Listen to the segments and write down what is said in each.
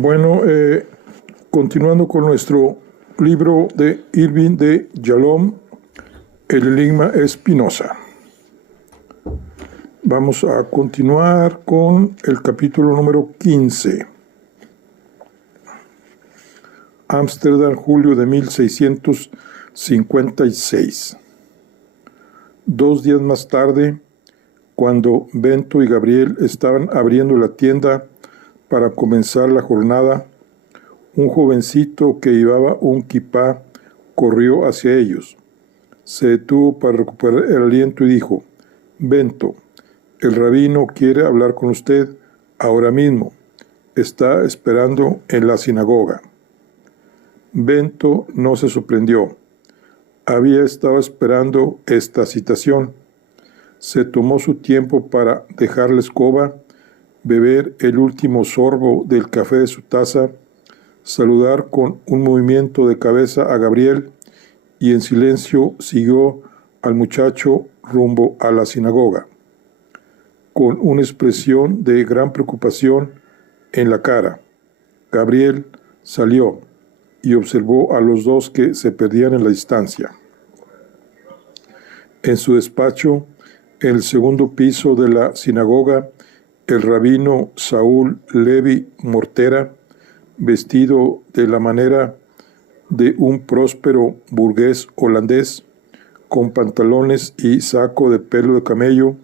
Bueno, continuando con nuestro libro de Irving de Yalom, El enigma Espinosa. Vamos a continuar con el capítulo número 15. Ámsterdam, julio de 1656. 2 días más tarde, cuando Bento y Gabriel estaban abriendo la tienda para comenzar la jornada, un jovencito que llevaba un kipá corrió hacia ellos. Se detuvo para recuperar el aliento y dijo: Bento, el rabino quiere hablar con usted ahora mismo. Está esperando en la sinagoga. Bento no se sorprendió. Había estado esperando esta citación. Se tomó su tiempo para dejar la escoba, beber el último sorbo del café de su taza, saludar con un movimiento de cabeza a Gabriel y en silencio siguió al muchacho rumbo a la sinagoga, con una expresión de gran preocupación en la cara. Gabriel salió y observó a los dos que se perdían en la distancia. En su despacho, en el segundo piso de la sinagoga, el rabino Saúl Levi Mortera, vestido de la manera de un próspero burgués holandés, con pantalones y saco de pelo de camello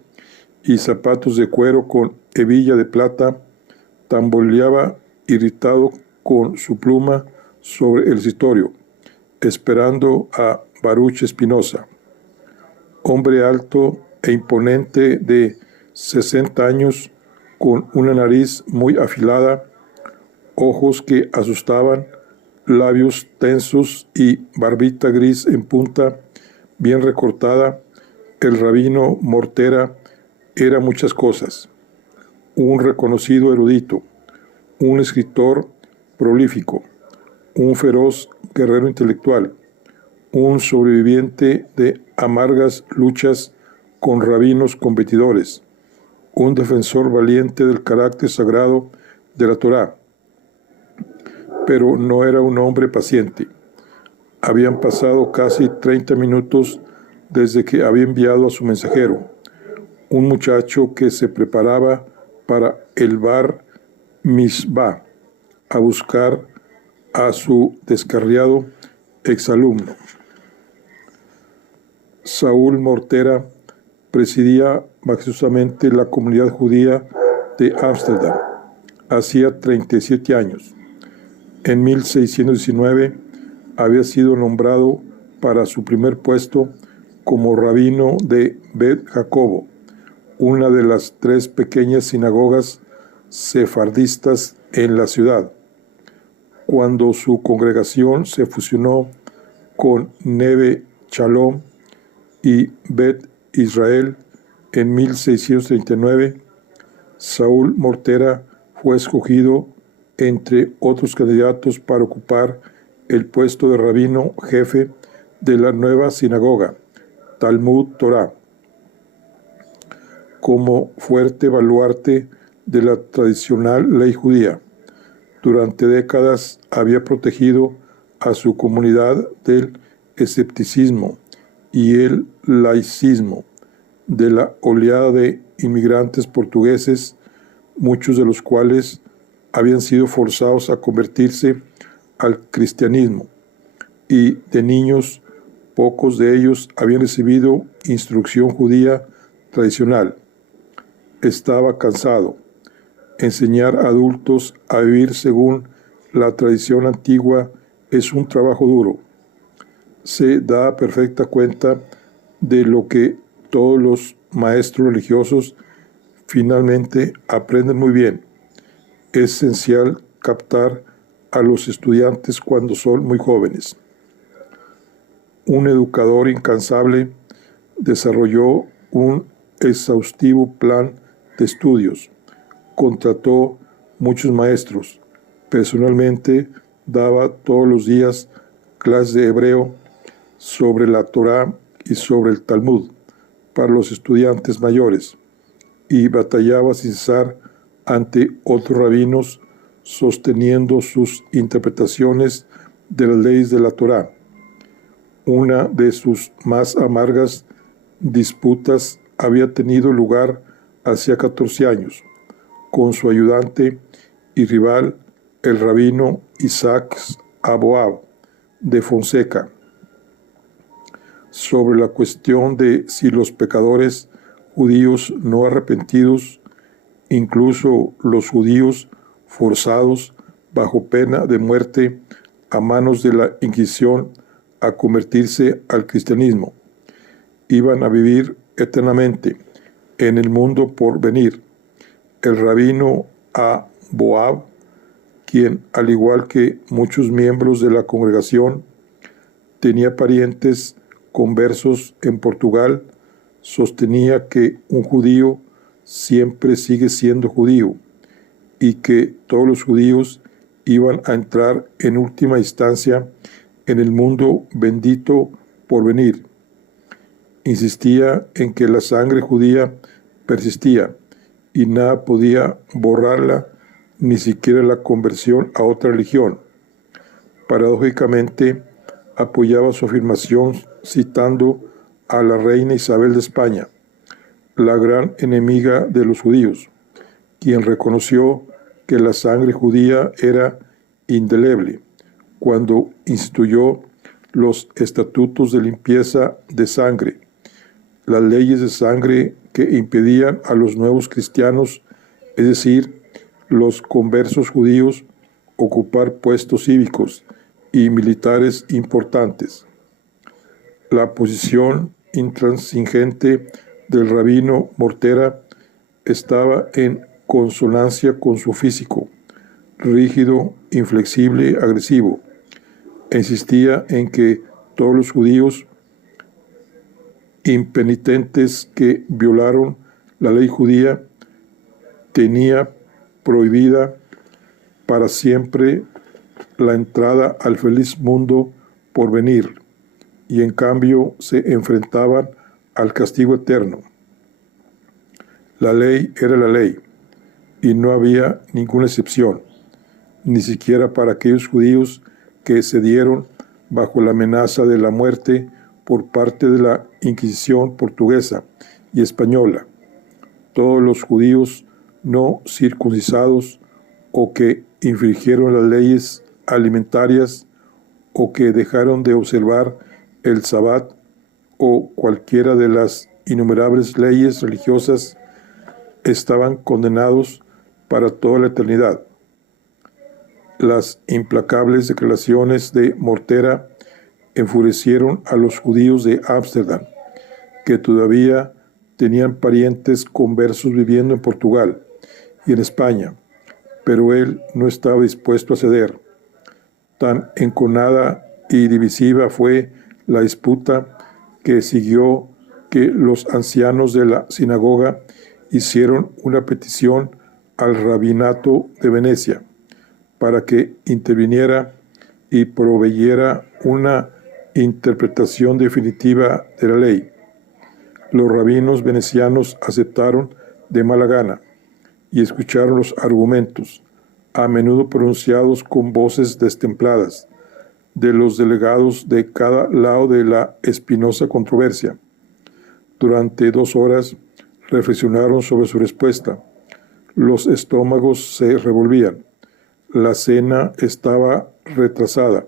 y zapatos de cuero con hebilla de plata, tamboleaba irritado con su pluma sobre el escritorio, esperando a Baruch Espinosa, hombre alto e imponente de 60 años, con una nariz muy afilada, ojos que asustaban, labios tensos y barbita gris en punta, bien recortada. El rabino Mortera era muchas cosas: un reconocido erudito, un escritor prolífico, un feroz guerrero intelectual, un sobreviviente de amargas luchas con rabinos competidores, un defensor valiente del carácter sagrado de la Torá. Pero no era un hombre paciente. Habían pasado casi 30 minutos desde que había enviado a su mensajero, un muchacho que se preparaba para el bar mitzvah, a buscar a su descarriado exalumno. Saúl Mortera presidía majestuosamente la comunidad judía de Ámsterdam. Hacía 37 años. En 1619 había sido nombrado para su primer puesto como rabino de Bet Jacobo, una de las 3 pequeñas sinagogas sefardistas en la ciudad, cuando su congregación se fusionó con Neve Shalom y Bet Israel en 1639. Saúl Mortera fue escogido entre otros candidatos para ocupar el puesto de rabino jefe de la nueva sinagoga, Talmud Torah, como fuerte baluarte de la tradicional ley judía. Durante décadas había protegido a su comunidad del escepticismo y el laicismo de la oleada de inmigrantes portugueses, muchos de los cuales habían sido forzados a convertirse al cristianismo, y de niños, pocos de ellos habían recibido instrucción judía tradicional. Estaba cansado. Enseñar a adultos a vivir según la tradición antigua es un trabajo duro. Se da perfecta cuenta de lo que todos los maestros religiosos finalmente aprenden muy bien. Es esencial captar a los estudiantes cuando son muy jóvenes. Un educador incansable desarrolló un exhaustivo plan de estudios. Contrató muchos maestros. Personalmente daba todos los días clases de hebreo, sobre la Torá y sobre el Talmud para los estudiantes mayores, y batallaba sin cesar ante otros rabinos sosteniendo sus interpretaciones de las leyes de la Torá. Una de sus más amargas disputas había tenido lugar hacía 14 años, con su ayudante y rival, el rabino Isaac Aboab de Fonseca, sobre la cuestión de si los pecadores judíos no arrepentidos, incluso los judíos forzados bajo pena de muerte a manos de la Inquisición a convertirse al cristianismo, iban a vivir eternamente en el mundo por venir. El rabino Aboab, quien, al igual que muchos miembros de la congregación, tenía parientes conversos en Portugal, sostenía que un judío siempre sigue siendo judío y que todos los judíos iban a entrar en última instancia en el mundo bendito por venir. Insistía en que la sangre judía persistía y nada podía borrarla, ni siquiera la conversión a otra religión. Paradójicamente, apoyaba su afirmación citando a la reina Isabel de España, la gran enemiga de los judíos, quien reconoció que la sangre judía era indeleble cuando instituyó los estatutos de limpieza de sangre, las leyes de sangre que impedían a los nuevos cristianos, es decir, los conversos judíos, ocupar puestos cívicos y militares importantes. La posición intransigente del rabino Mortera estaba en consonancia con su físico, rígido, inflexible, agresivo. Insistía en que todos los judíos impenitentes que violaron la ley judía tenía prohibida para siempre la entrada al feliz mundo por venir, y en cambio se enfrentaban al castigo eterno. La ley era la ley, y no había ninguna excepción, ni siquiera para aquellos judíos que cedieron bajo la amenaza de la muerte por parte de la Inquisición portuguesa y española. Todos los judíos no circuncidados o que infringieron las leyes alimentarias o que dejaron de observar el Sabbat o cualquiera de las innumerables leyes religiosas estaban condenados para toda la eternidad. Las implacables declaraciones de Mortera enfurecieron a los judíos de Ámsterdam, que todavía tenían parientes conversos viviendo en Portugal y en España, pero él no estaba dispuesto a ceder. Tan enconada y divisiva fue la disputa que siguió que los ancianos de la sinagoga hicieron una petición al rabinato de Venecia para que interviniera y proveyera una interpretación definitiva de la ley. Los rabinos venecianos aceptaron de mala gana y escucharon los argumentos, a menudo pronunciados con voces destempladas, de los delegados de cada lado de la espinosa controversia. Durante 2 horas reflexionaron sobre su respuesta. Los estómagos se revolvían. La cena estaba retrasada.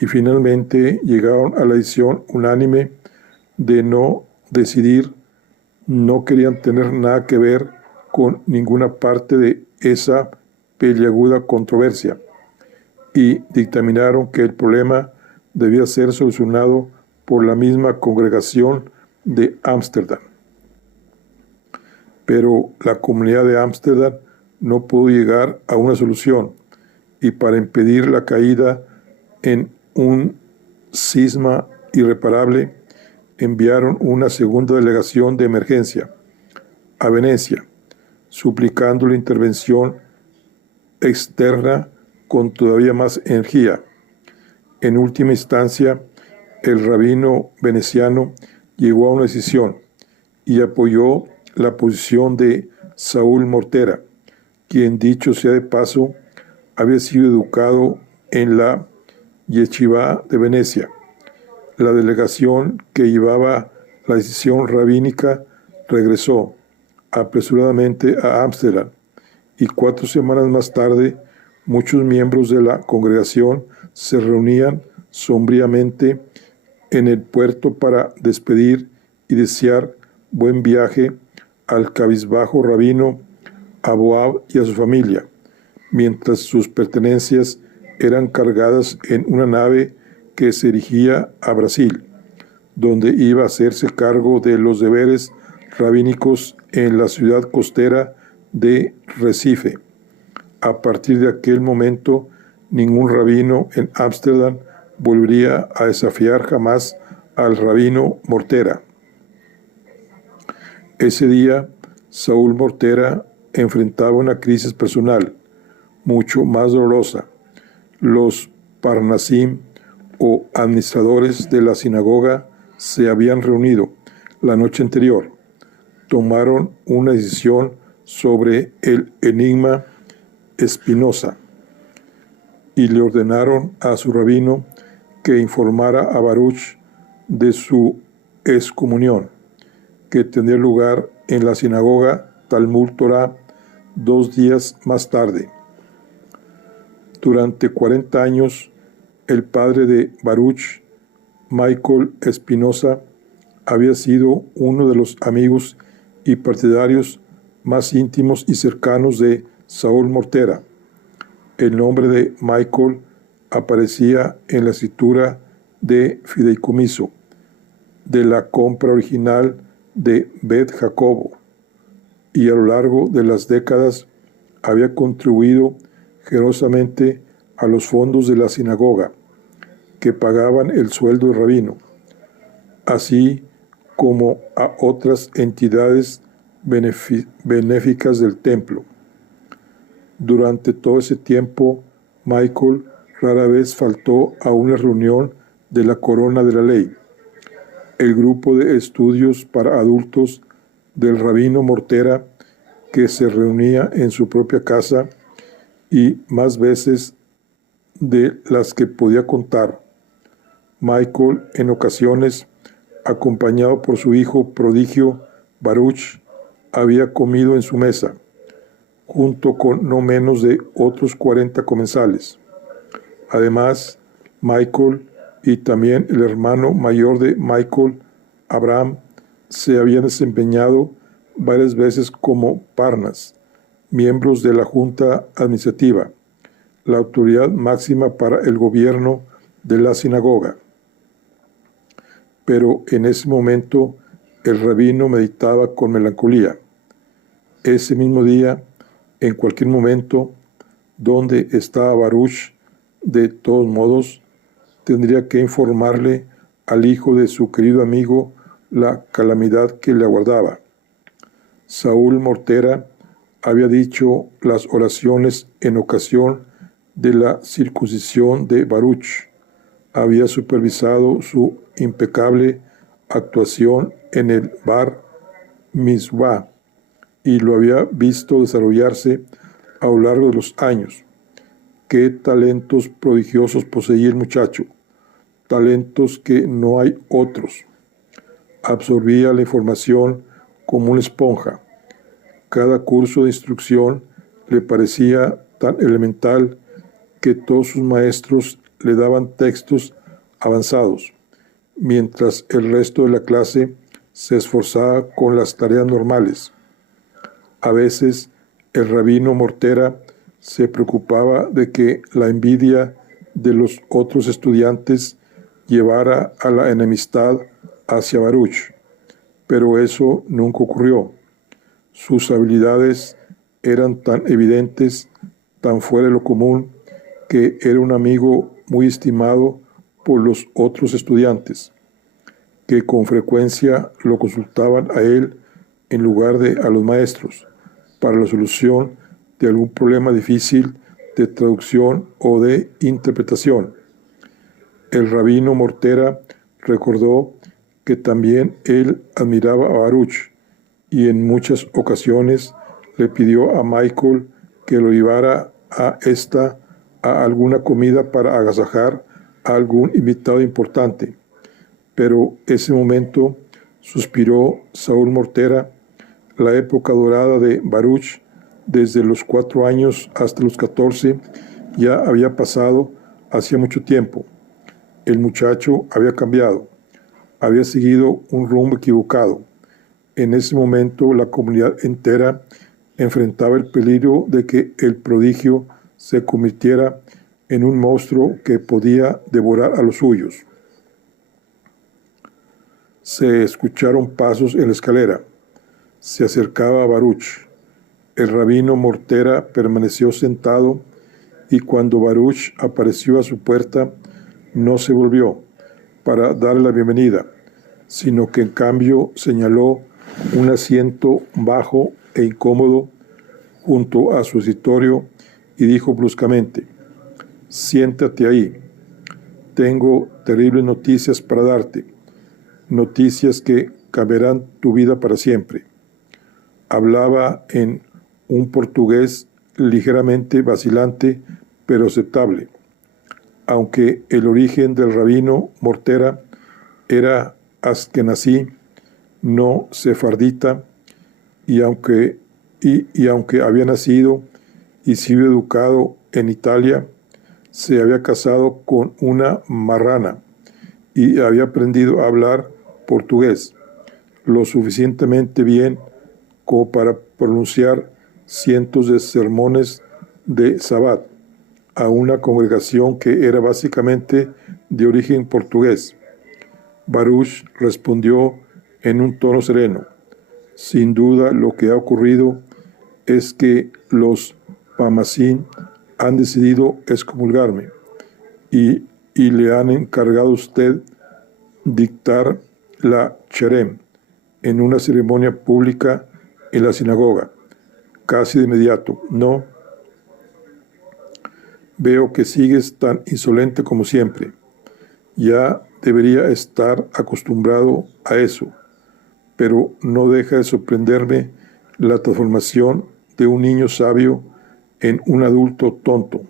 Y finalmente llegaron a la decisión unánime de no decidir. No querían tener nada que ver con ninguna parte de esa peliaguda controversia, y dictaminaron que el problema debía ser solucionado por la misma congregación de Ámsterdam. Pero la comunidad de Ámsterdam no pudo llegar a una solución, y para impedir la caída en un cisma irreparable, enviaron una segunda delegación de emergencia a Venecia, suplicando la intervención externa con todavía más energía. En última instancia, el rabino veneciano llegó a una decisión y apoyó la posición de Saúl Mortera, quien, dicho sea de paso, había sido educado en la Yeshivá de Venecia. La delegación que llevaba la decisión rabínica regresó apresuradamente a Ámsterdam y 4 semanas más tarde muchos miembros de la congregación se reunían sombríamente en el puerto para despedir y desear buen viaje al cabizbajo rabino, a Boab y a su familia, mientras sus pertenencias eran cargadas en una nave que se dirigía a Brasil, donde iba a hacerse cargo de los deberes rabínicos en la ciudad costera de Recife. A partir de aquel momento, ningún rabino en Ámsterdam volvería a desafiar jamás al rabino Mortera. Ese día, Saúl Mortera enfrentaba una crisis personal mucho más dolorosa. Los Parnasim o administradores de la sinagoga se habían reunido la noche anterior. Tomaron una decisión sobre el enigma Espinosa y le ordenaron a su rabino que informara a Baruch de su excomunión, que tendría lugar en la sinagoga Talmud Torah 2 días más tarde. Durante 40 años, el padre de Baruch, Michael Espinosa, había sido uno de los amigos y partidarios más íntimos y cercanos de Saúl Mortera. El nombre de Michael aparecía en la escritura de fideicomiso de la compra original de Bet Jacobo, y a lo largo de las décadas había contribuido generosamente a los fondos de la sinagoga, que pagaban el sueldo del rabino, así como a otras entidades benéficas del templo. Durante todo ese tiempo, Michael rara vez faltó a una reunión de la Corona de la Ley, el grupo de estudios para adultos del rabino Mortera, que se reunía en su propia casa y más veces de las que podía contar. Michael, en ocasiones, acompañado por su hijo prodigio Baruch, había comido en su mesa, junto con no menos de otros 40 comensales. Además, Michael y también el hermano mayor de Michael, Abraham, se habían desempeñado varias veces como parnas, miembros de la Junta Administrativa, la autoridad máxima para el gobierno de la sinagoga. Pero en ese momento el rabino meditaba con melancolía. Ese mismo día, en cualquier momento, donde estaba Baruch, de todos modos, tendría que informarle al hijo de su querido amigo la calamidad que le aguardaba. Saúl Mortera había dicho las oraciones en ocasión de la circuncisión de Baruch, había supervisado su impecable actuación en el Bar Mitzvah y lo había visto desarrollarse a lo largo de los años. Qué talentos prodigiosos poseía el muchacho, talentos que no hay otros. Absorbía la información como una esponja. Cada curso de instrucción le parecía tan elemental que todos sus maestros le daban textos avanzados, mientras el resto de la clase se esforzaba con las tareas normales. A veces el rabino Mortera se preocupaba de que la envidia de los otros estudiantes llevara a la enemistad hacia Baruch, pero eso nunca ocurrió. Sus habilidades eran tan evidentes, tan fuera de lo común, que era un amigo muy estimado por los otros estudiantes, que con frecuencia lo consultaban a él en lugar de a los maestros, para la solución de algún problema difícil de traducción o de interpretación. El rabino Mortera recordó que también él admiraba a Baruch y en muchas ocasiones le pidió a Michael que lo llevara a esta a alguna comida para agasajar a algún invitado importante. Pero ese momento, suspiró Saúl Mortera, la época dorada de Baruch, desde los 4 años hasta los 14, ya había pasado hacía mucho tiempo. El muchacho había cambiado, había seguido un rumbo equivocado. En ese momento la comunidad entera enfrentaba el peligro de que el prodigio se convirtiera en un monstruo que podía devorar a los suyos. Se escucharon pasos en la escalera. Se acercaba a Baruch. El rabino Mortera permaneció sentado y cuando Baruch apareció a su puerta, no se volvió para darle la bienvenida, sino que en cambio señaló un asiento bajo e incómodo junto a su escritorio y dijo bruscamente: «Siéntate ahí. Tengo terribles noticias para darte, noticias que cambiarán tu vida para siempre». Hablaba en un portugués ligeramente vacilante, pero aceptable. Aunque el origen del rabino Mortera era askenazí, no sefardita, y aunque había nacido y sido educado en Italia, se había casado con una marrana y había aprendido a hablar portugués lo suficientemente bien como para pronunciar cientos de sermones de Sabbat a una congregación que era básicamente de origen portugués. Baruch respondió en un tono sereno: «Sin duda lo que ha ocurrido es que los Pamasín han decidido excomulgarme y le han encargado a usted dictar la Cherem en una ceremonia pública en la sinagoga, casi de inmediato. No, veo que sigues tan insolente como siempre. Ya debería estar acostumbrado a eso, pero no deja de sorprenderme la transformación de un niño sabio en un adulto tonto.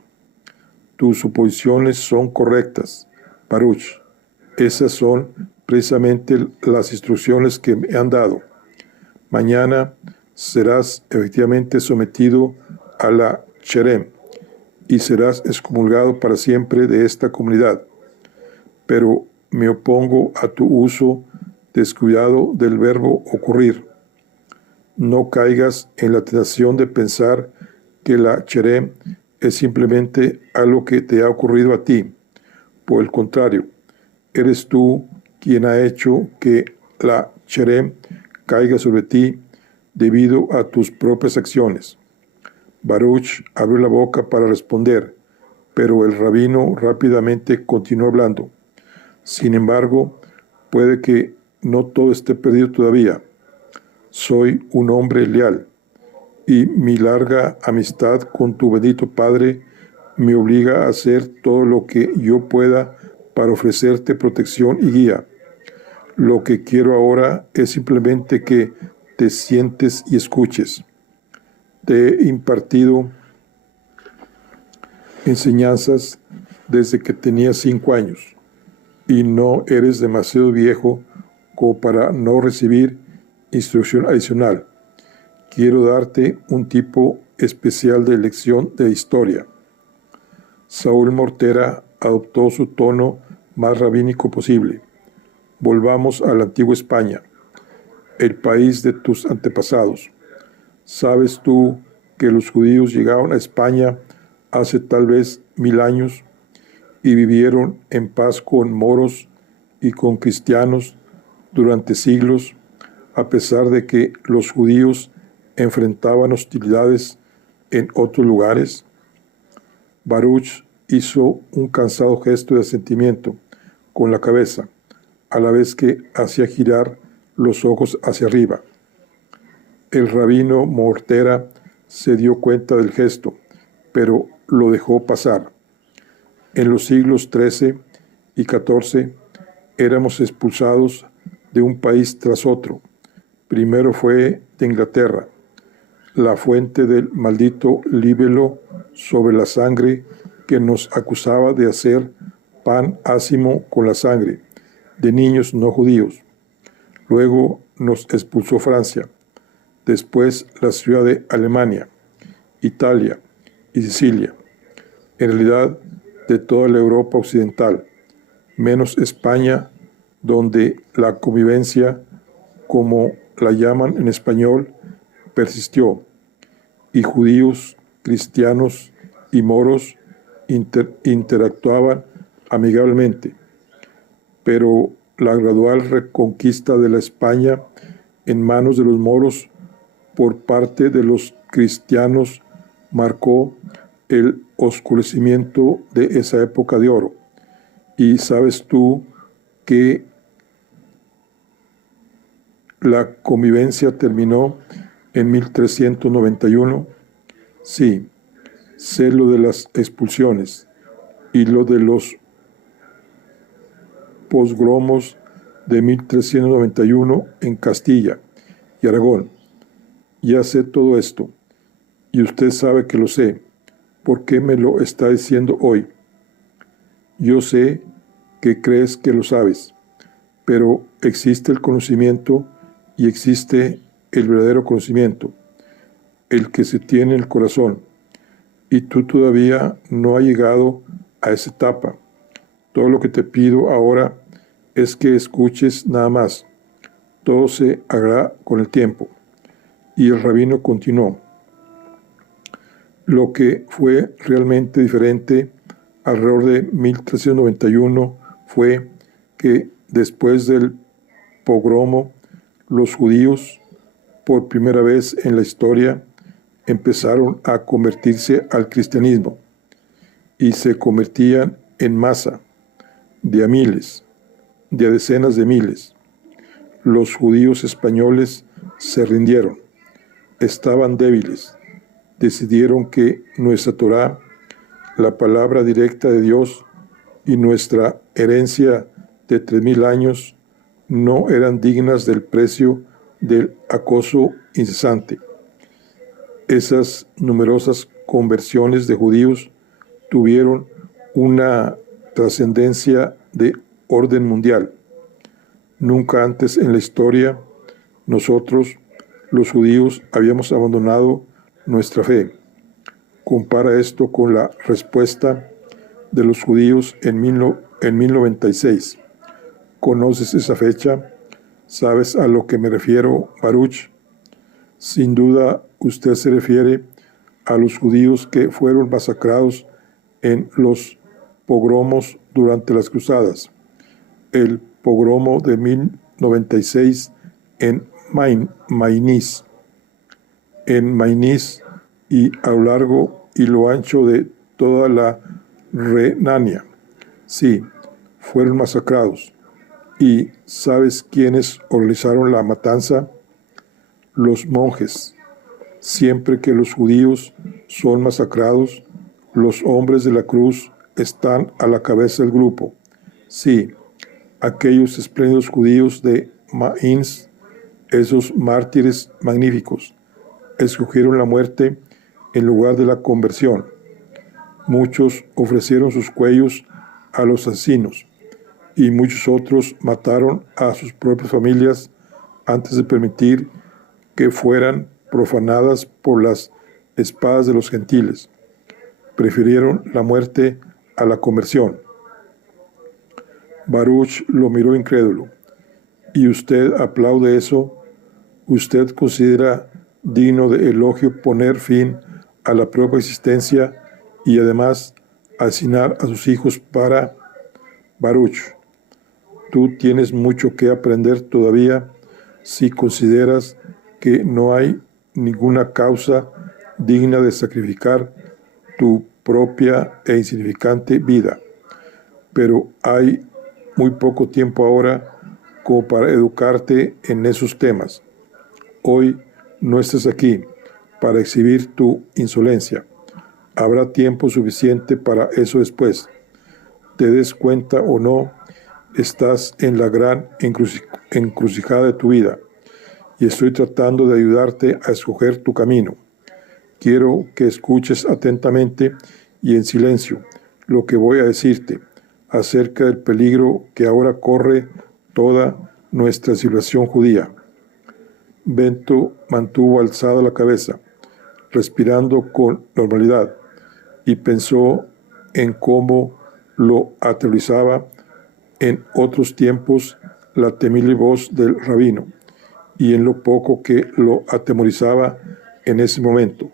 Tus suposiciones son correctas, Baruch. Esas son precisamente las instrucciones que me han dado. Mañana serás efectivamente sometido a la Cherem y serás excomulgado para siempre de esta comunidad. Pero me opongo a tu uso descuidado del verbo ocurrir. No caigas en la tentación de pensar que la Cherem es simplemente algo que te ha ocurrido a ti. Por el contrario, eres tú quien ha hecho que la Cherem caiga sobre ti debido a tus propias acciones». Baruch abrió la boca para responder, pero el rabino rápidamente continuó hablando. «Sin embargo, puede que no todo esté perdido todavía. Soy un hombre leal, y mi larga amistad con tu bendito Padre me obliga a hacer todo lo que yo pueda para ofrecerte protección y guía. Lo que quiero ahora es simplemente que te sientes y escuches. Te he impartido enseñanzas desde que tenía 5 años, y no eres demasiado viejo como para no recibir instrucción adicional. Quiero darte un tipo especial de lección de historia». Saúl Mortera adoptó su tono más rabínico posible. «Volvamos a la antigua España, el país de tus antepasados. ¿Sabes tú que los judíos llegaron a España hace tal vez 1000 años y vivieron en paz con moros y con cristianos durante siglos, a pesar de que los judíos enfrentaban hostilidades en otros lugares?» Baruch hizo un cansado gesto de asentimiento con la cabeza, a la vez que hacía girar los ojos hacia arriba. El rabino Mortera se dio cuenta del gesto, pero lo dejó pasar. En los siglos XIII y XIV éramos expulsados de un país tras otro. Primero fue de Inglaterra, la fuente del maldito libelo sobre la sangre que nos acusaba de hacer pan ácimo con la sangre de niños no judíos. Luego nos expulsó Francia, después la ciudad de Alemania, Italia y Sicilia, en realidad de toda la Europa occidental, menos España, donde la convivencia, como la llaman en español, persistió, y judíos, cristianos y moros interactuaban amigablemente. Pero la gradual reconquista de la España en manos de los moros por parte de los cristianos marcó el oscurecimiento de esa época de oro. Y sabes tú que la convivencia terminó en 1391. Sí, sé lo de las expulsiones y lo de los pogromos de 1391 en Castilla y Aragón. Ya sé todo esto, y usted sabe que lo sé. ¿Por qué me lo está diciendo hoy? Yo sé que crees que lo sabes, pero existe el conocimiento y existe el verdadero conocimiento, el que se tiene en el corazón, y tú todavía no has llegado a esa etapa. Todo lo que te pido ahora es que escuches nada más. Todo se hará con el tiempo. Y el rabino continuó. Lo que fue realmente diferente alrededor de 1391 fue que después del pogromo, los judíos, por primera vez en la historia, empezaron a convertirse al cristianismo y se convertían en masa, de a miles, de a decenas de miles. Los judíos españoles se rindieron, estaban débiles, decidieron que nuestra Torá, la palabra directa de Dios, y nuestra herencia de 3000 años no eran dignas del precio del acoso incesante. Esas numerosas conversiones de judíos tuvieron una trascendencia de orden mundial. Nunca antes en la historia nosotros, los judíos, habíamos abandonado nuestra fe. Compara esto con la respuesta de los judíos en 1096. ¿Conoces esa fecha? ¿Sabes a lo que me refiero, Baruch? Sin duda, usted se refiere a los judíos que fueron masacrados en los pogromos durante las cruzadas. El pogromo de 1096 en Mainz. En Mainz y a lo largo y lo ancho de toda la Renania. Sí, fueron masacrados. ¿Y sabes quiénes organizaron la matanza? Los monjes. Siempre que los judíos son masacrados, los hombres de la cruz están a la cabeza del grupo. Sí, aquellos espléndidos judíos de Mainz, esos mártires magníficos, escogieron la muerte en lugar de la conversión. Muchos ofrecieron sus cuellos a los asesinos, y muchos otros mataron a sus propias familias antes de permitir que fueran profanadas por las espadas de los gentiles. Prefirieron la muerte a la conversión. Baruch lo miró incrédulo. ¿Y usted aplaude eso? ¿Usted considera digno de elogio poner fin a la propia existencia y además asesinar a sus hijos para Baruch? Tú tienes mucho que aprender todavía si consideras que no hay ninguna causa digna de sacrificar tu propia e insignificante vida. Pero hay muy poco tiempo ahora como para educarte en esos temas. Hoy no estás aquí para exhibir tu insolencia. Habrá tiempo suficiente para eso después. Te des cuenta o no, estás en la gran encrucijada de tu vida y estoy tratando de ayudarte a escoger tu camino. Quiero que escuches atentamente y en silencio lo que voy a decirte acerca del peligro que ahora corre toda nuestra civilización judía. Bento mantuvo alzada la cabeza, respirando con normalidad, y pensó en cómo lo aterrorizaba en otros tiempos la temible voz del rabino, y en lo poco que lo atemorizaba en ese momento.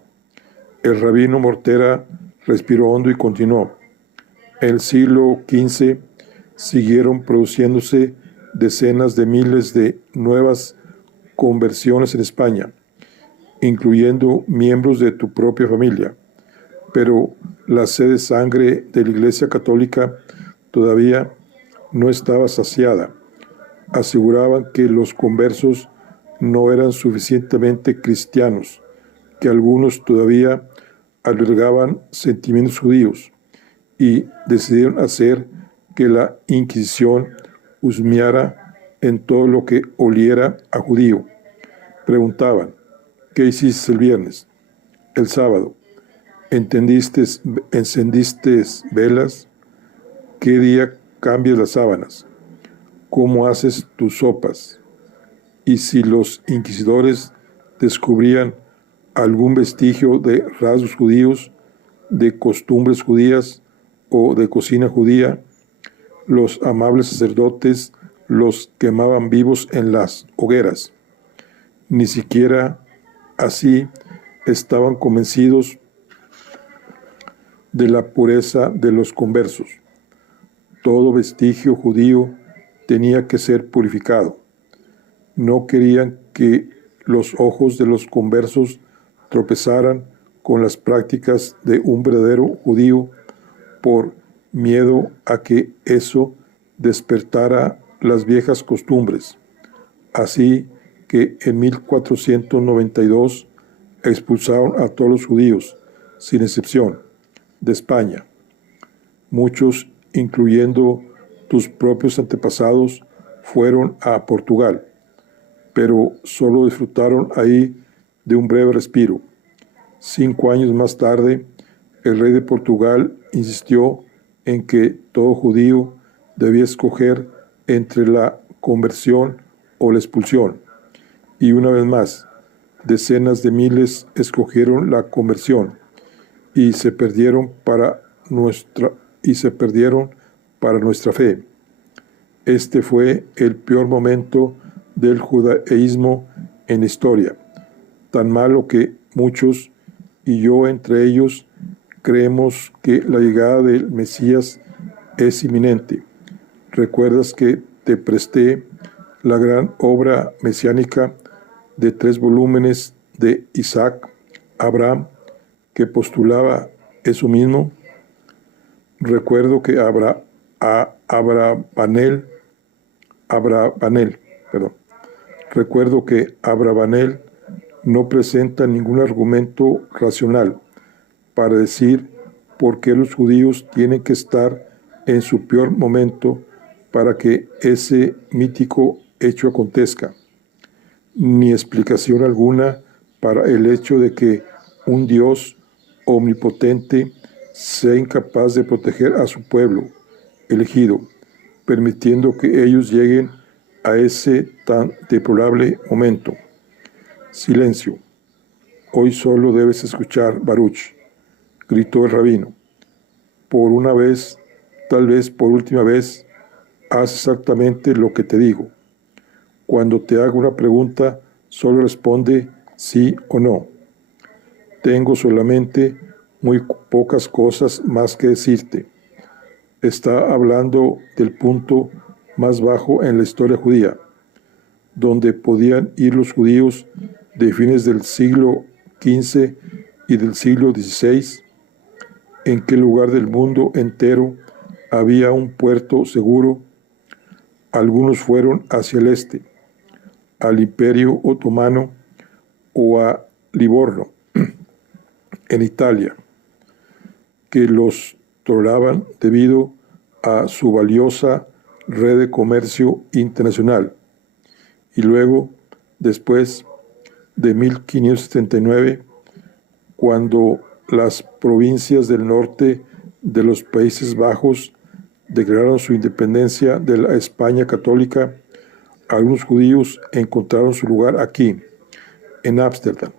El rabino Mortera respiró hondo y continuó. En el siglo XV siguieron produciéndose decenas de miles de nuevas conversiones en España, incluyendo miembros de tu propia familia, pero la sed de sangre de la Iglesia Católica todavía no estaba saciada. Aseguraban que los conversos no eran suficientemente cristianos, que algunos todavía albergaban sentimientos judíos, y decidieron hacer que la Inquisición husmeara en todo lo que oliera a judío. Preguntaban: ¿qué hiciste el viernes? El sábado, ¿encendiste velas? ¿Qué día cambias las sábanas? ¿Cómo haces tus sopas? Y si los inquisidores descubrían algún vestigio de rasgos judíos, de costumbres judías o de cocina judía, los amables sacerdotes los quemaban vivos en las hogueras. Ni siquiera así estaban convencidos de la pureza de los conversos. Todo vestigio judío tenía que ser purificado. No querían que los ojos de los conversos tropezaran con las prácticas de un verdadero judío por miedo a que eso despertara las viejas costumbres. Así que en 1492 expulsaron a todos los judíos, sin excepción, de España. Muchos, incluyendo tus propios antepasados, fueron a Portugal, pero solo disfrutaron ahí de un breve respiro. 5 años más tarde, el rey de Portugal insistió en que todo judío debía escoger entre la conversión o la expulsión. Y una vez más, decenas de miles escogieron la conversión y se perdieron para nuestra fe. Este fue el peor momento del judaísmo en la historia, tan malo que muchos, y yo entre ellos, creemos que la llegada del Mesías es inminente. ¿Recuerdas que te presté la gran obra mesiánica de 3 volúmenes de Isaac Abraham que postulaba eso mismo? Recuerdo que Abravanel no presenta ningún argumento racional para decir por qué los judíos tienen que estar en su peor momento para que ese mítico hecho acontezca, ni explicación alguna para el hecho de que un Dios omnipotente sea incapaz de proteger a su pueblo elegido, permitiendo que ellos lleguen a ese tan deplorable momento. Silencio. Hoy solo debes escuchar, Baruch, gritó el rabino. Por una vez, tal vez por última vez, haz exactamente lo que te digo. Cuando te hago una pregunta, solo responde sí o no. Tengo solamente muy pocas cosas más que decirte. Está hablando del punto más bajo en la historia judía, donde podían ir los judíos de fines del siglo XV y del siglo XVI. ¿En qué lugar del mundo entero había un puerto seguro? Algunos fueron hacia el este, al Imperio Otomano o a Livorno, en Italia, que los toleraban debido a su valiosa red de comercio internacional. Y luego, después de 1579, cuando las provincias del norte de los Países Bajos declararon su independencia de la España católica, algunos judíos encontraron su lugar aquí, en Ámsterdam.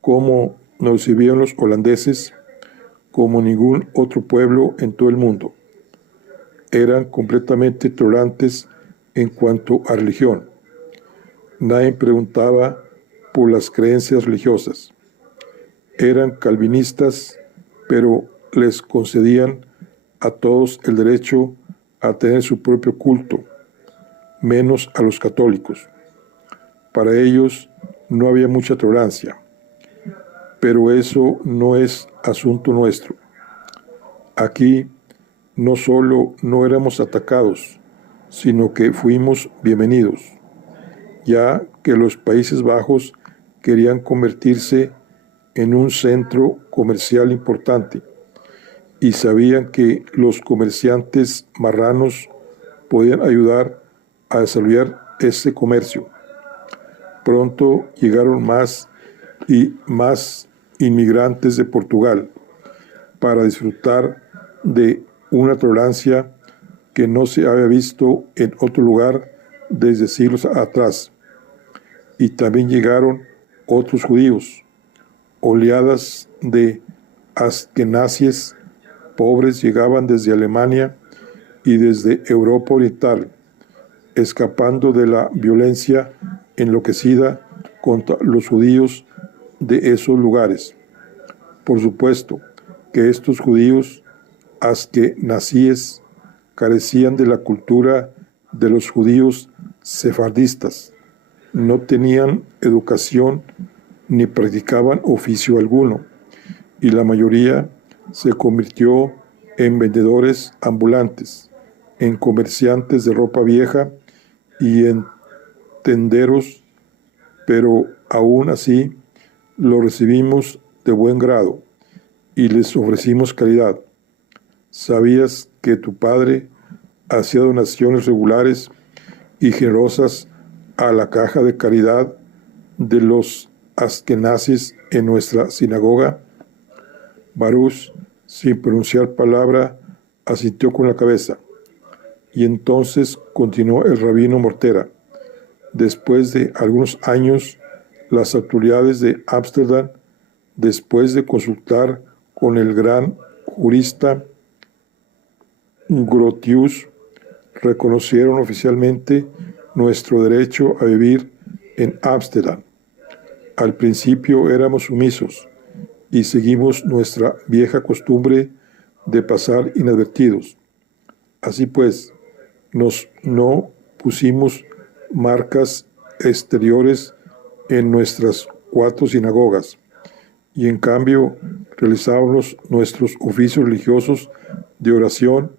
Como nos recibieron los holandeses, como ningún otro pueblo en todo el mundo. Eran completamente tolerantes en cuanto a religión. Nadie preguntaba por las creencias religiosas. Eran calvinistas, pero les concedían a todos el derecho a tener su propio culto, menos a los católicos. Para ellos no había mucha tolerancia, pero eso no es asunto nuestro. Aquí no solo no éramos atacados, sino que fuimos bienvenidos, ya que los Países Bajos querían convertirse en un centro comercial importante y sabían que los comerciantes marranos podían ayudar a desarrollar ese comercio. Pronto llegaron más y más inmigrantes de Portugal para disfrutar de una tolerancia que no se había visto en otro lugar desde siglos atrás. Y también llegaron otros judíos, oleadas de askenazíes pobres llegaban desde Alemania y desde Europa Oriental, escapando de la violencia enloquecida contra los judíos de esos lugares. Por supuesto que estos judíos askenazíes carecían de la cultura de los judíos sefardistas, no tenían educación ni practicaban oficio alguno, y la mayoría se convirtió en vendedores ambulantes, en comerciantes de ropa vieja y en tenderos, pero aún así lo recibimos de buen grado y les ofrecimos caridad. ¿Sabías que tu padre hacía donaciones regulares y generosas a la caja de caridad de los askenazis en nuestra sinagoga? Baruch, sin pronunciar palabra, asintió con la cabeza. Y entonces continuó el rabino Mortera. Después de algunos años, las autoridades de Ámsterdam, después de consultar con el gran jurista Grotius, reconocieron oficialmente nuestro derecho a vivir en Ámsterdam. Al principio éramos sumisos y seguimos nuestra vieja costumbre de pasar inadvertidos. Así pues, no pusimos marcas exteriores en nuestras 4 sinagogas y en cambio realizábamos nuestros oficios religiosos de oración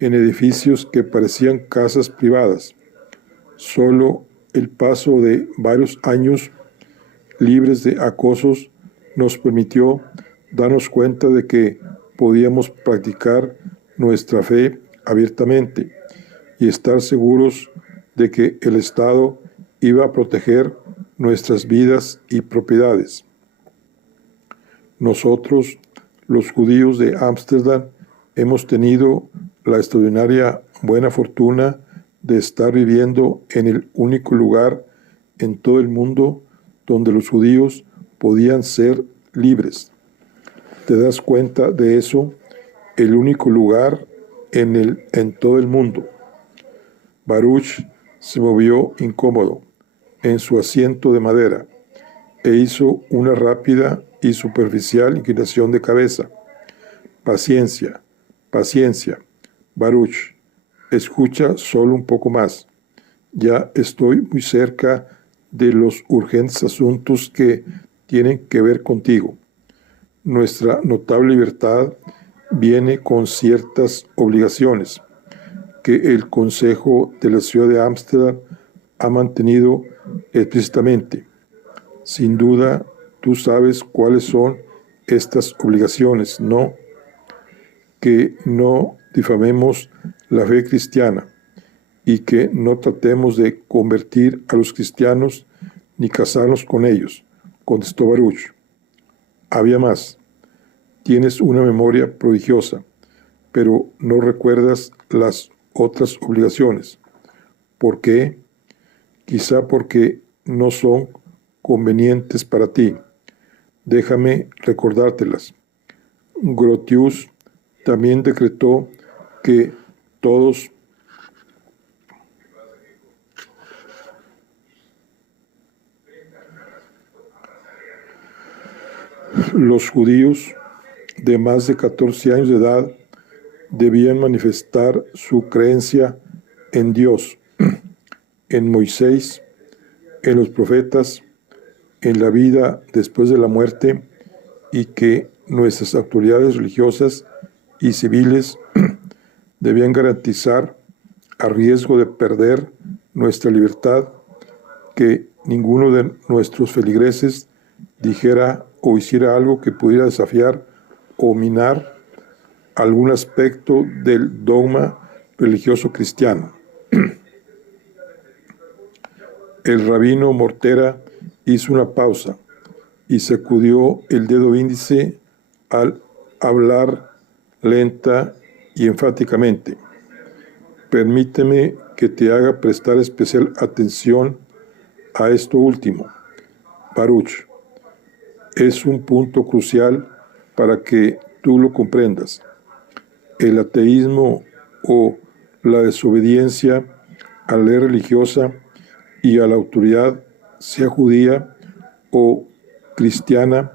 en edificios que parecían casas privadas. Solo el paso de varios años libres de acosos nos permitió darnos cuenta de que podíamos practicar nuestra fe abiertamente y estar seguros de que el Estado iba a proteger nuestras vidas y propiedades. Nosotros, los judíos de Ámsterdam, hemos tenido la extraordinaria buena fortuna de estar viviendo en el único lugar en todo el mundo donde los judíos podían ser libres. ¿Te das cuenta de eso? El único lugar en todo el mundo. Baruch se movió incómodo en su asiento de madera e hizo una rápida y superficial inclinación de cabeza. Paciencia, paciencia, Baruch, escucha solo un poco más. Ya estoy muy cerca de los urgentes asuntos que tienen que ver contigo. Nuestra notable libertad viene con ciertas obligaciones que el Consejo de la Ciudad de Ámsterdam ha mantenido explícitamente. Sin duda, tú sabes cuáles son estas obligaciones, ¿no? Que no difamemos la fe cristiana y que no tratemos de convertir a los cristianos ni casarnos con ellos, contestó Baruch. Había más. Tienes una memoria prodigiosa, pero no recuerdas las otras obligaciones. ¿Por qué? Quizá porque no son convenientes para ti. Déjame recordártelas. Grotius también decretó que todos los judíos de más de 14 años de edad debían manifestar su creencia en Dios, en Moisés, en los profetas, en la vida después de la muerte, y que nuestras autoridades religiosas y civiles debían garantizar, a riesgo de perder nuestra libertad, que ninguno de nuestros feligreses dijera o hiciera algo que pudiera desafiar o minar algún aspecto del dogma religioso cristiano. El rabino Mortera hizo una pausa y sacudió el dedo índice al hablar lenta y enfáticamente. Permíteme que te haga prestar especial atención a esto último, Baruch. Es un punto crucial para que tú lo comprendas. El ateísmo o la desobediencia a la ley religiosa y a la autoridad, sea judía o cristiana,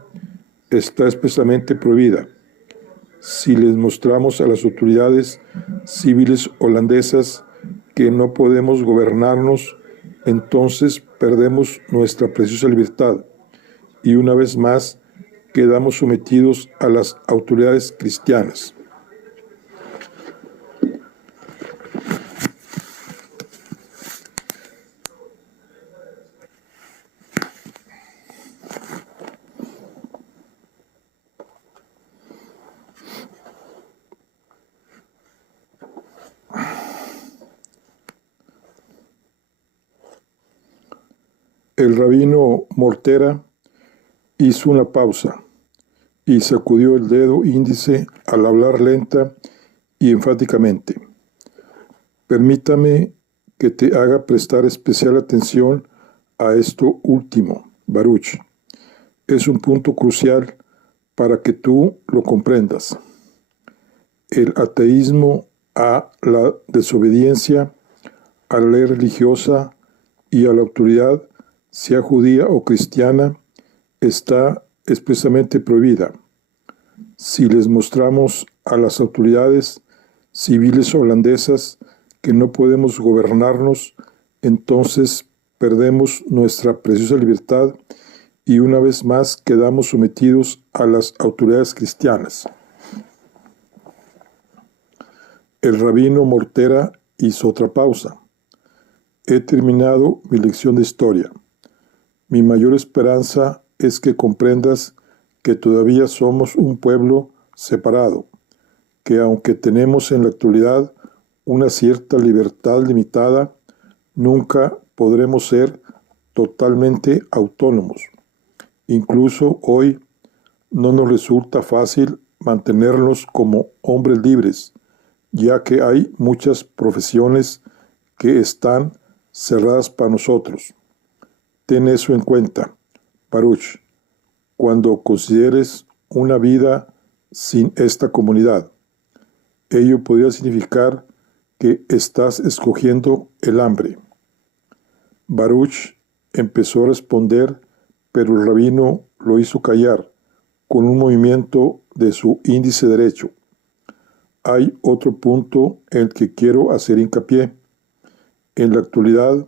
está expresamente prohibida. Si les mostramos a las autoridades civiles holandesas que no podemos gobernarnos, entonces perdemos nuestra preciosa libertad y una vez más quedamos sometidos a las autoridades cristianas. El rabino Mortera hizo una pausa y sacudió el dedo índice al hablar lenta y enfáticamente. Permítame que te haga prestar especial atención a esto último, Baruch. Es un punto crucial para que tú lo comprendas. El ateísmo a la desobediencia a la ley religiosa y a la autoridad, sea judía o cristiana, está expresamente prohibida. Si les mostramos a las autoridades civiles holandesas que no podemos gobernarnos, entonces perdemos nuestra preciosa libertad y una vez más quedamos sometidos a las autoridades cristianas. El rabino Mortera hizo otra pausa. He terminado mi lección de historia. Mi mayor esperanza es que comprendas que todavía somos un pueblo separado, que aunque tenemos en la actualidad una cierta libertad limitada, nunca podremos ser totalmente autónomos. Incluso hoy no nos resulta fácil mantenernos como hombres libres, ya que hay muchas profesiones que están cerradas para nosotros. Ten eso en cuenta, Baruch, cuando consideres una vida sin esta comunidad. Ello podría significar que estás escogiendo el hambre. Baruch empezó a responder, pero el rabino lo hizo callar con un movimiento de su índice derecho. Hay otro punto en el que quiero hacer hincapié. En la actualidad,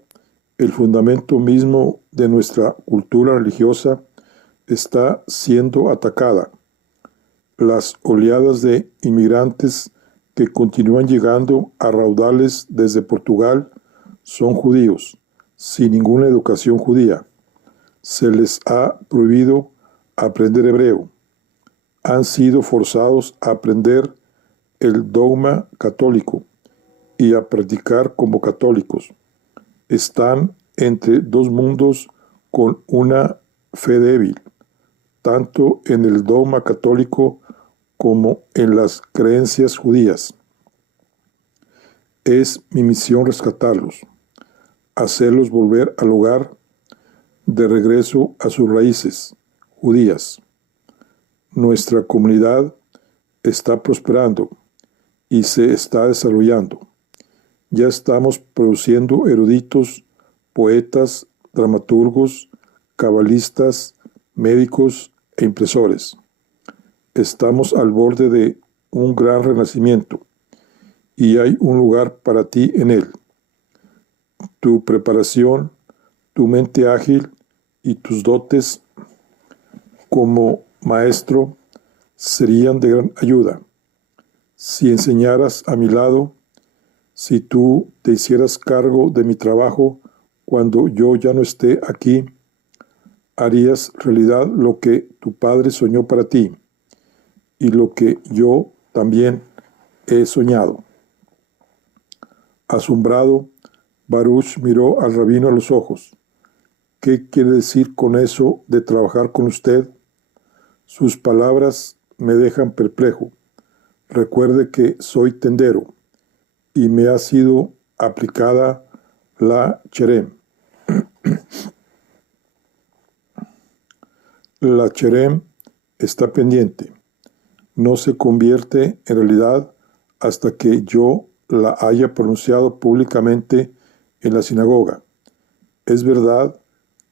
el fundamento mismo de nuestra cultura religiosa está siendo atacada. Las oleadas de inmigrantes que continúan llegando a raudales desde Portugal son judíos, sin ninguna educación judía. Se les ha prohibido aprender hebreo. Han sido forzados a aprender el dogma católico y a practicar como católicos. Están entre dos mundos con una fe débil, tanto en el dogma católico como en las creencias judías. Es mi misión rescatarlos, hacerlos volver al hogar, de regreso a sus raíces judías. Nuestra comunidad está prosperando y se está desarrollando. Ya estamos produciendo eruditos, poetas, dramaturgos, cabalistas, médicos e impresores. Estamos al borde de un gran renacimiento y hay un lugar para ti en él. Tu preparación, tu mente ágil y tus dotes como maestro serían de gran ayuda. Si enseñaras a mi lado, si tú te hicieras cargo de mi trabajo cuando yo ya no esté aquí, harías realidad lo que tu padre soñó para ti y lo que yo también he soñado. Asombrado, Baruch miró al rabino a los ojos. ¿Qué quiere decir con eso de trabajar con usted? Sus palabras me dejan perplejo. Recuerde que soy tendero y me ha sido aplicada la cherem. La cherem está pendiente. No se convierte en realidad hasta que yo la haya pronunciado públicamente en la sinagoga. Es verdad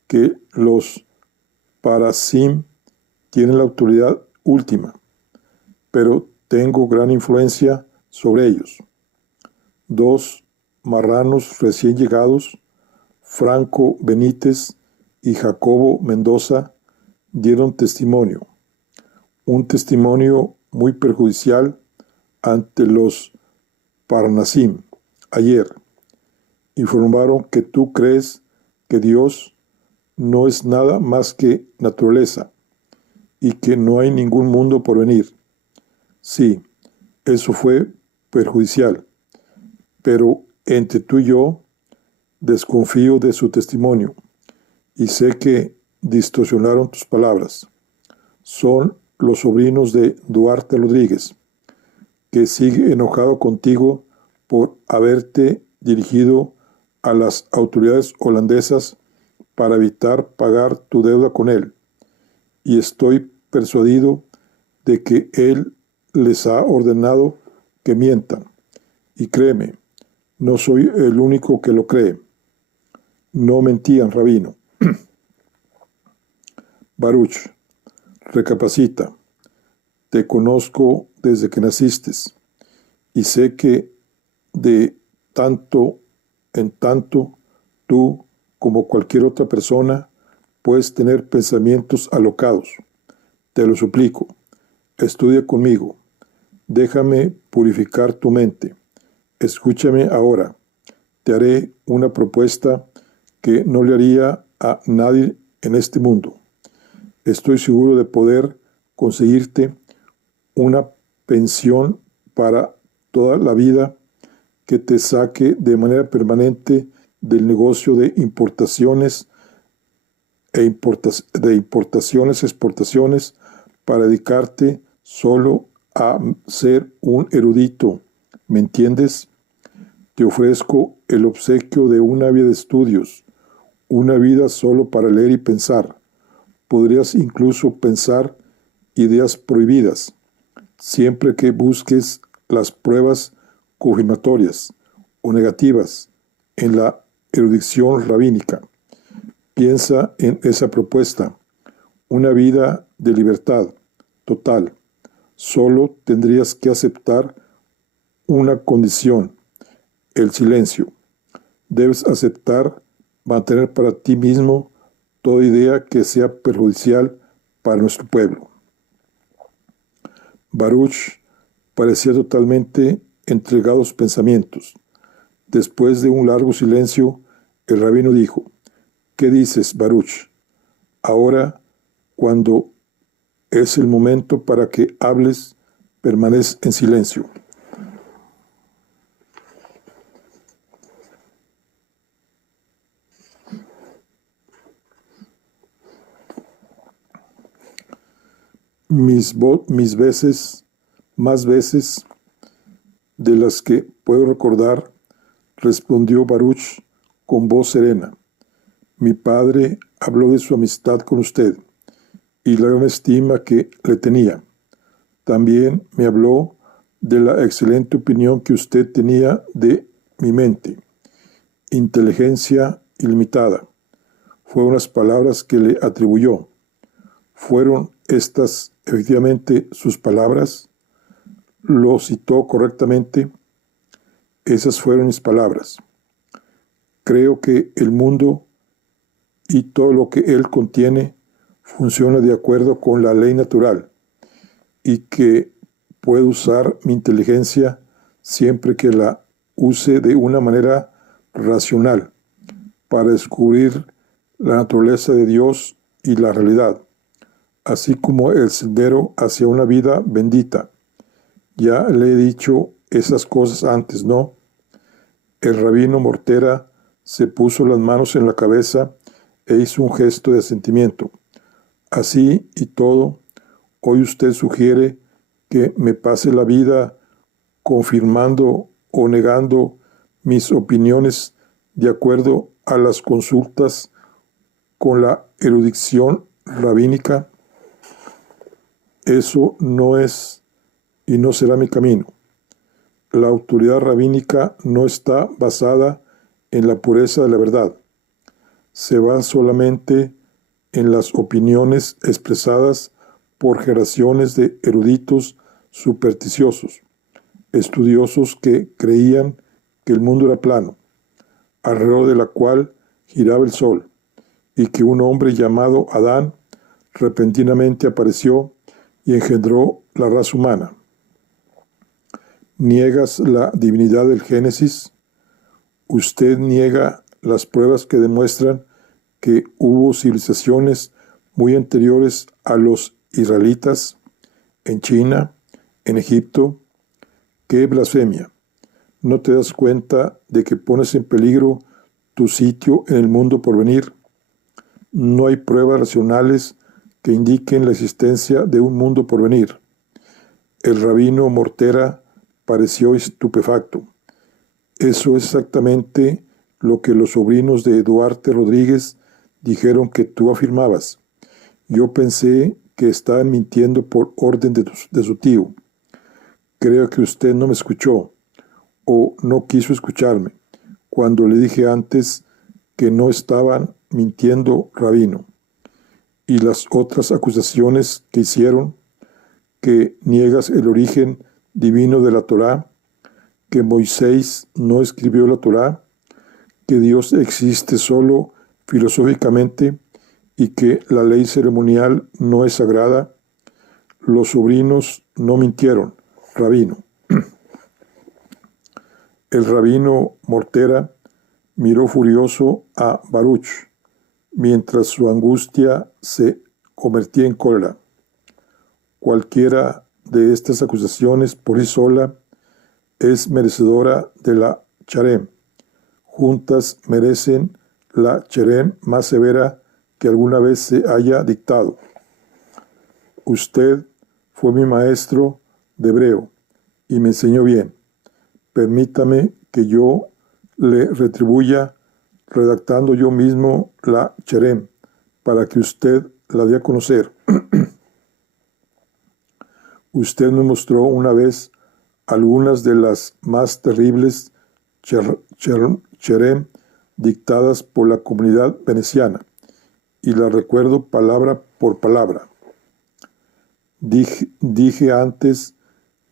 que los parasim tienen la autoridad última, pero tengo gran influencia sobre ellos. 2 marranos recién llegados, Franco Benítez y Jacobo Mendoza, dieron testimonio, un testimonio muy perjudicial ante los Parnasim ayer. Informaron que tú crees que Dios no es nada más que naturaleza y que no hay ningún mundo por venir. Sí, eso fue perjudicial, pero entre tú y yo desconfío de su testimonio y sé que distorsionaron tus palabras. Son los sobrinos de Duarte Rodríguez, que sigue enojado contigo por haberte dirigido a las autoridades holandesas para evitar pagar tu deuda con él, y estoy persuadido de que él les ha ordenado que mientan. Y créeme, no soy el único que lo cree. No mentían, rabino. Baruch, recapacita. Te conozco desde que naciste y sé que de tanto en tanto tú, como cualquier otra persona, puedes tener pensamientos alocados. Te lo suplico, estudia conmigo. Déjame purificar tu mente. Escúchame ahora. Te haré una propuesta que no le haría a nadie en este mundo. Estoy seguro de poder conseguirte una pensión para toda la vida que te saque de manera permanente del negocio de importaciones exportaciones, para dedicarte solo a ser un erudito. ¿Me entiendes? Te ofrezco el obsequio de una vida de estudios, una vida solo para leer y pensar. Podrías incluso pensar ideas prohibidas, siempre que busques las pruebas confirmatorias o negativas en la erudición rabínica. Piensa en esa propuesta, una vida de libertad total. Solo tendrías que aceptar una condición, el silencio. Debes aceptar mantener para ti mismo toda idea que sea perjudicial para nuestro pueblo. Baruch parecía totalmente entregado a sus pensamientos. Después de un largo silencio, el rabino dijo: ¿Qué dices, Baruch? Ahora, cuando es el momento para que hables, permanece en silencio. mis veces, más veces de las que puedo recordar, respondió Baruch con voz serena. Mi padre habló de su amistad con usted y la gran estima que le tenía. También me habló de la excelente opinión que usted tenía de mi mente. Inteligencia ilimitada. Fueron las palabras que le atribuyó. ¿Fueron estas efectivamente sus palabras? ¿Lo citó correctamente? Esas fueron mis palabras. Creo que el mundo y todo lo que él contiene funciona de acuerdo con la ley natural y que puedo usar mi inteligencia siempre que la use de una manera racional para descubrir la naturaleza de Dios y la realidad, así como el sendero hacia una vida bendita. Ya le he dicho esas cosas antes, ¿no? El rabino Mortera se puso las manos en la cabeza e hizo un gesto de asentimiento. Así y todo, hoy usted sugiere que me pase la vida confirmando o negando mis opiniones de acuerdo a las consultas con la erudición rabínica. Eso no es y no será mi camino. La autoridad rabínica no está basada en la pureza de la verdad. Se basa solamente en las opiniones expresadas por generaciones de eruditos supersticiosos, estudiosos que creían que el mundo era plano, alrededor de la cual giraba el sol, y que un hombre llamado Adán repentinamente apareció y engendró la raza humana. ¿Niegas la divinidad del Génesis? ¿Usted niega las pruebas que demuestran que hubo civilizaciones muy anteriores a los israelitas en China, en Egipto? ¡Qué blasfemia! ¿No te das cuenta de que pones en peligro tu sitio en el mundo por venir? No hay pruebas racionales que indiquen la existencia de un mundo por venir. El rabino Mortera pareció estupefacto. Eso es exactamente lo que los sobrinos de Duarte Rodríguez dijeron que tú afirmabas. Yo pensé que estaban mintiendo por orden de su tío. Creo que usted no me escuchó o no quiso escucharme cuando le dije antes que no estaban mintiendo, rabino. Y las otras acusaciones que hicieron, que niegas el origen divino de la Torá, que Moisés no escribió la Torá, que Dios existe solo filosóficamente y que la ley ceremonial no es sagrada. Los sobrinos no mintieron, rabino. El rabino Mortera miró furioso a Baruch, mientras su angustia se convertía en cólera. Cualquiera de estas acusaciones por sí sola es merecedora de la charem. Juntas merecen la charem más severa que alguna vez se haya dictado. Usted fue mi maestro de hebreo y me enseñó bien. Permítame que yo le retribuya redactando yo mismo la charem para que usted la dé a conocer. Usted me mostró una vez algunas de las más terribles charem dictadas por la comunidad veneciana, y las recuerdo palabra por palabra. Dije antes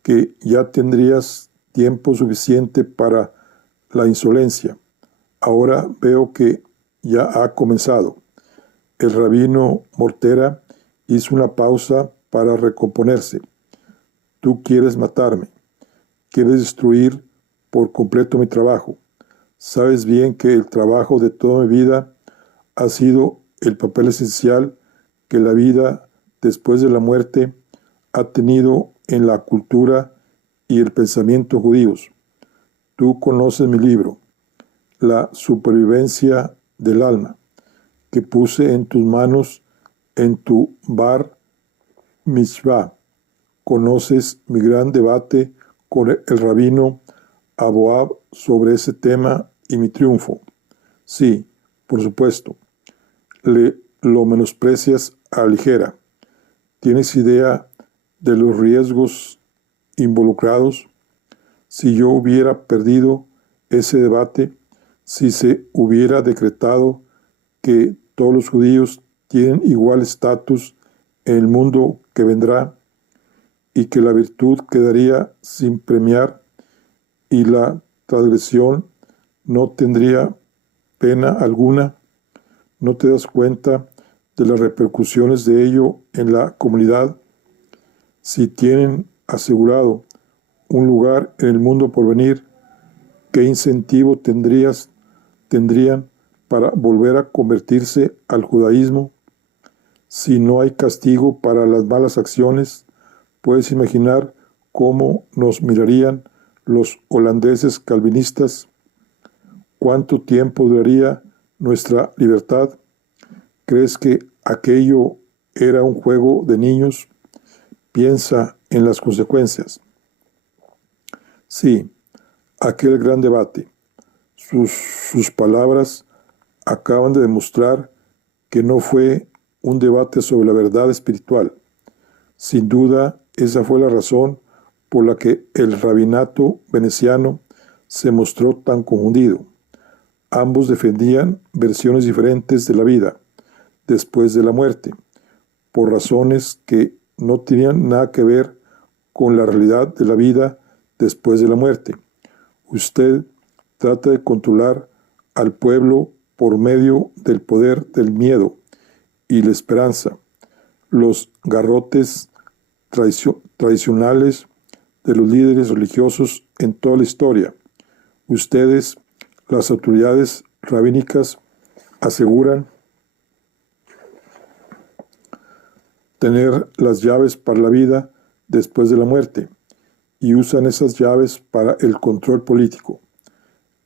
que ya tendrías tiempo suficiente para la insolencia. Ahora veo que ya ha comenzado. El rabino Mortera hizo una pausa para recomponerse. Tú quieres matarme. Quieres destruir por completo mi trabajo. Sabes bien que el trabajo de toda mi vida ha sido el papel esencial que la vida después de la muerte ha tenido en la cultura y el pensamiento judíos. Tú conoces mi libro, La supervivencia del alma, que puse en tus manos en tu bar Mishvah. ¿Conoces mi gran debate con el rabino Aboab sobre ese tema y mi triunfo? Sí, por supuesto. Lo menosprecias a la ligera. ¿Tienes idea de los riesgos involucrados? Si yo hubiera perdido ese debate, si se hubiera decretado que todos los judíos tienen igual estatus en el mundo que vendrá y que la virtud quedaría sin premiar y la transgresión no tendría pena alguna, ¿no te das cuenta de las repercusiones de ello en la comunidad? Si tienen asegurado un lugar en el mundo por venir, ¿qué incentivo tendrían para volver a convertirse al judaísmo? Si no hay castigo para las malas acciones, puedes imaginar cómo nos mirarían los holandeses calvinistas. ¿Cuánto tiempo duraría nuestra libertad? ¿Crees que aquello era un juego de niños? Piensa en las consecuencias. Sí, aquel gran debate. Sus palabras acaban de demostrar que no fue un debate sobre la verdad espiritual. Sin duda, esa fue la razón por la que el rabinato veneciano se mostró tan confundido. Ambos defendían versiones diferentes de la vida después de la muerte, por razones que no tenían nada que ver con la realidad de la vida después de la muerte. Usted trata de controlar al pueblo por medio del poder del miedo y la esperanza, los garrotes tradicionales de los líderes religiosos en toda la historia. Ustedes, las autoridades rabínicas, aseguran tener las llaves para la vida después de la muerte y usan esas llaves para el control político.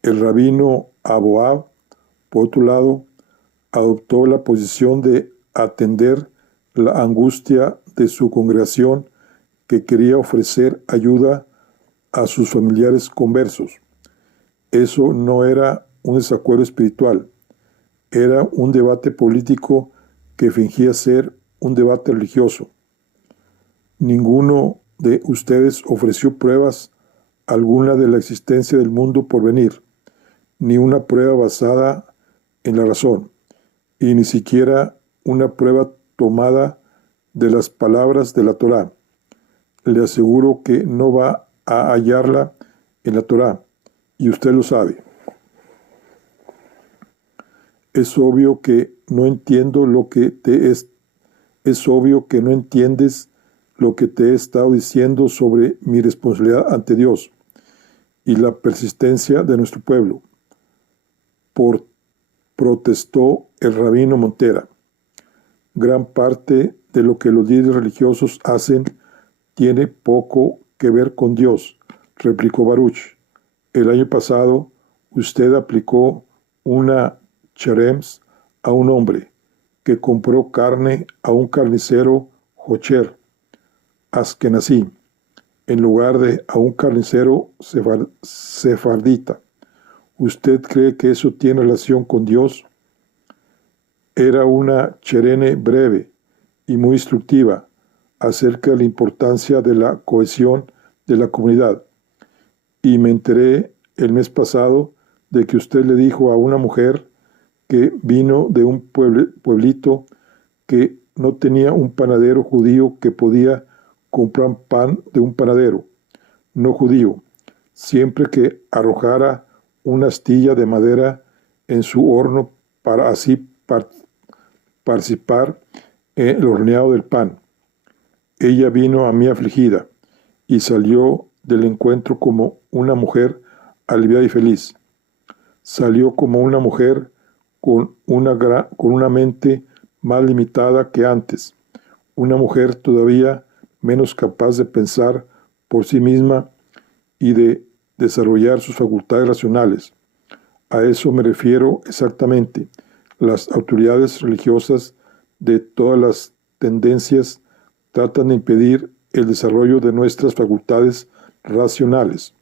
El rabino Aboab, por otro lado, adoptó la posición de atender la angustia de su congregación que quería ofrecer ayuda a sus familiares conversos. Eso no era un desacuerdo espiritual, era un debate político que fingía ser un debate religioso. Ninguno de ustedes ofreció pruebas alguna de la existencia del mundo por venir, ni una prueba basada en la razón, y ni siquiera una prueba tomada de las palabras de la Torá. Le aseguro que no va a hallarla en la Torá, y usted lo sabe. Es obvio que no entiendo lo que es obvio que no entiendes lo que te he estado diciendo sobre mi responsabilidad ante Dios y la persistencia de nuestro pueblo. Protestó el rabino Montera. Gran parte de lo que los líderes religiosos hacen tiene poco que ver con Dios, replicó Baruch. El año pasado usted aplicó una cherems a un hombre que compró carne a un carnicero Jocher, askenazí, en lugar de a un carnicero sefardita. ¿Usted cree que eso tiene relación con Dios? Era una cherene breve y muy instructiva acerca de la importancia de la cohesión de la comunidad. Y me enteré el mes pasado de que usted le dijo a una mujer que vino de un pueblito que no tenía un panadero judío que podía comprar pan de un panadero no judío, siempre que arrojara una astilla de madera en su horno para así participar en el horneado del pan. Ella vino a mí afligida y salió del encuentro como una mujer aliviada y feliz. Salió como una mujer con una mente más limitada que antes, una mujer todavía menos capaz de pensar por sí misma y de desarrollar sus facultades racionales. A eso me refiero exactamente. Las autoridades religiosas de todas las tendencias tratan de impedir el desarrollo de nuestras facultades racionales.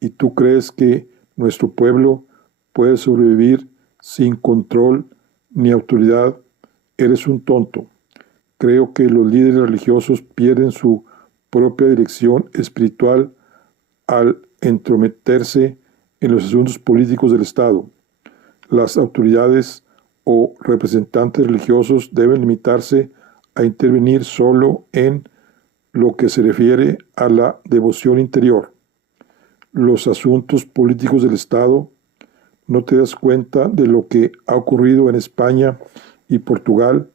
¿Y tú crees que nuestro pueblo puede sobrevivir sin control ni autoridad? Eres un tonto. Creo que los líderes religiosos pierden su propia dirección espiritual al entrometerse en los asuntos políticos del Estado. Las autoridades o representantes religiosos deben limitarse a intervenir solo en lo que se refiere a la devoción interior. Los asuntos políticos del Estado, ¿no te das cuenta de lo que ha ocurrido en España y Portugal?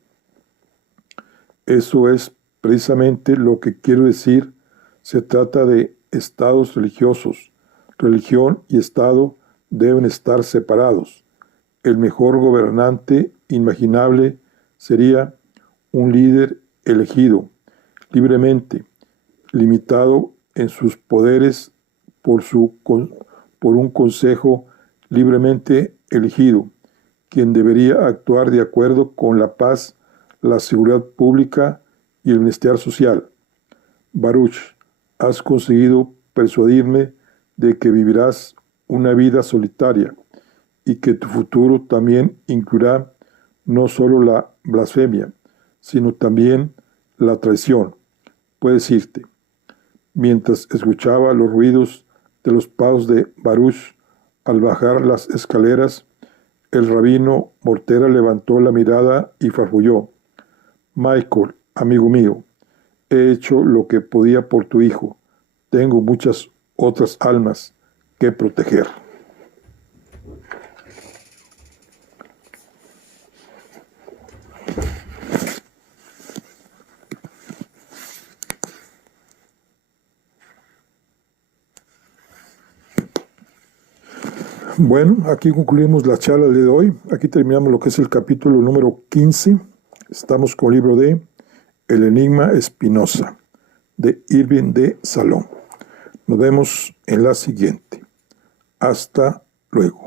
Eso es precisamente lo que quiero decir. Se trata de estados religiosos. Religión y Estado deben estar separados. El mejor gobernante imaginable sería un líder elegido libremente, limitado en sus poderes por un consejo libremente elegido, quien debería actuar de acuerdo con la paz, la seguridad pública y el bienestar social. Baruch, has conseguido persuadirme de que vivirás una vida solitaria y que tu futuro también incluirá no solo la blasfemia, sino también la traición. Puedes irte. Mientras escuchaba los ruidos de los pasos de Baruch al bajar las escaleras, el rabino Mortera levantó la mirada y farfulló: Michael, amigo mío, he hecho lo que podía por tu hijo. Tengo muchas otras almas que proteger. Bueno, aquí concluimos la charla de hoy. Aquí terminamos lo que es el capítulo número 15. Estamos con el libro de El Enigma Espinosa, de Irving de Salón. Nos vemos en la siguiente. Hasta luego.